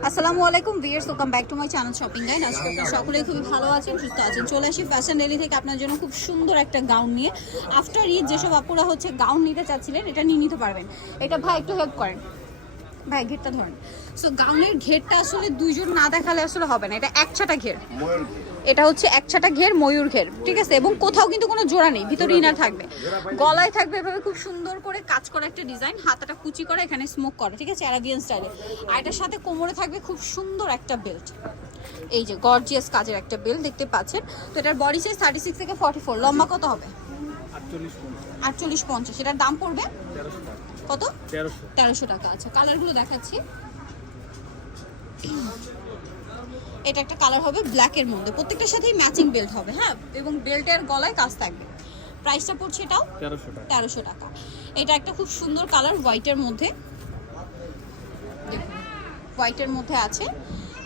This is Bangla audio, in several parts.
আসসালামু আলাইকুম viewers welcome back to my channel shopping guide আজকে সকলেই খুবই ভালো আছেন, সুস্থ আছেন। চলে আসি ফ্যাশন ডেলি থেকে আপনার জন্য খুব সুন্দর একটা গাউন নিয়ে। আফটার ঈদ যেসব আপুরা হচ্ছে গাউন নিতে চাচ্ছিলেন, এটা নিয়ে নিতে পারবেন। এটা ভাই একটু হেল্প করেন। ভাই ঘেরটা ধরেন। সো গাউনের ঘেরটা আসলে দুইজন না দেখালে আসলে হবে না। এটা একছাটা ঘের। এটা হচ্ছে একছাটা ঘের ময়ূর ঘের। ঠিক আছে? এবং কোথাও কিন্তু কোনো জোড়া নেই ভিতরে ইনার থাকবে। গলায় থাকবে এভাবে খুব সুন্দর করে কাজ করা একটা ডিজাইন। হাতাটা কুচি করা এখানে স্মোক করা ঠিক আছে? অ্যারাবিয়ান স্টাইলে আর এটার সাথে কোমরে থাকবে খুব সুন্দর একটা বেল্ট এই যে গর্জিয়াস কাজের একটা বেল্ট দেখতে পাচ্ছেন। তো এটার বডি সাইজ থার্টি সিক্স থেকে ফর্টি ফোর লম্বা কত হবে? আটচল্লিশ পঞ্চাশ। এটার দাম পড়বে? কত? তেরোশো। টাকা। আছে কালারগুলো দেখাচ্ছি। এটা একটা কালার হবে ব্ল্যাকের মধ্যে। প্রত্যেকটার সাথেই ম্যাচিং বেল্ট হবে হ্যাঁ? এবং বেল্টের গলায় কাজ থাকবে। প্রাইসটা পড়ছে এটাও? তেরোশো টাকা। এটা একটা খুব সুন্দর কালার হোয়াইটের মধ্যে। হোয়াইটের মধ্যে আছে।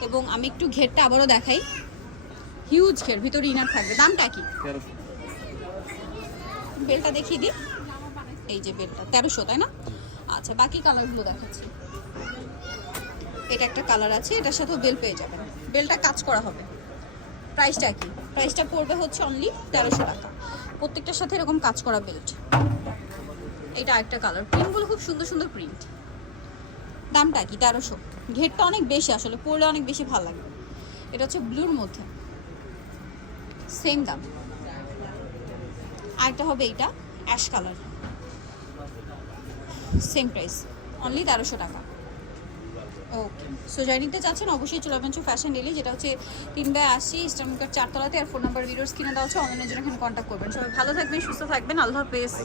এবং আমি একটু ঘেরটা আবারও দেখাই। হিউজ ঘের ভিতরে ইনার থাকবে। দামটা কি? বেলটা দেখিয়ে দিই। এই যে বেলটা, তেরোশো, তাই না? আচ্ছা বাকি কালারগুলো দেখাচ্ছি। এটা একটা কালার আছে, এটার সাথেও বেল পেয়ে যাবেন। বেলটা কাজ করা হবে। প্রাইসটা কি? প্রাইসটা পড়বে হচ্ছে অনলি তেরোশো টাকা। প্রত্যেকটার সাথে এরকম কাজ করা বেল্ট এটা একটা কালার প্রিন্টগুলো খুব সুন্দর সুন্দর প্রিন্ট দামটা কি? তেরোশো। ঘেরটা অনেক বেশি আসলে, পরলে অনেক বেশি ভালো লাগবে। এটা হচ্ছে ব্লুর মধ্যে। সেম দাম। আরেকটা হবে এইটা ash colour same price only তেরোশো টাকা। ওকে সো যাই নিতে চাচ্ছেন অবশ্যই চলে আসবেন ফ্যাশন ডেলি যেটা হচ্ছে তিন বাই আশি ইস্টার্নকার চারতলাতে, আর ফোন নাম্বার ভিডিওস কিনে দেওয়া হচ্ছে, অনলাইনের জন্য এখানে কন্ট্যাক্ট করবেন। সবাই ভালো থাকবেন, সুস্থ থাকবেন, আল্লাহ হাফেজ।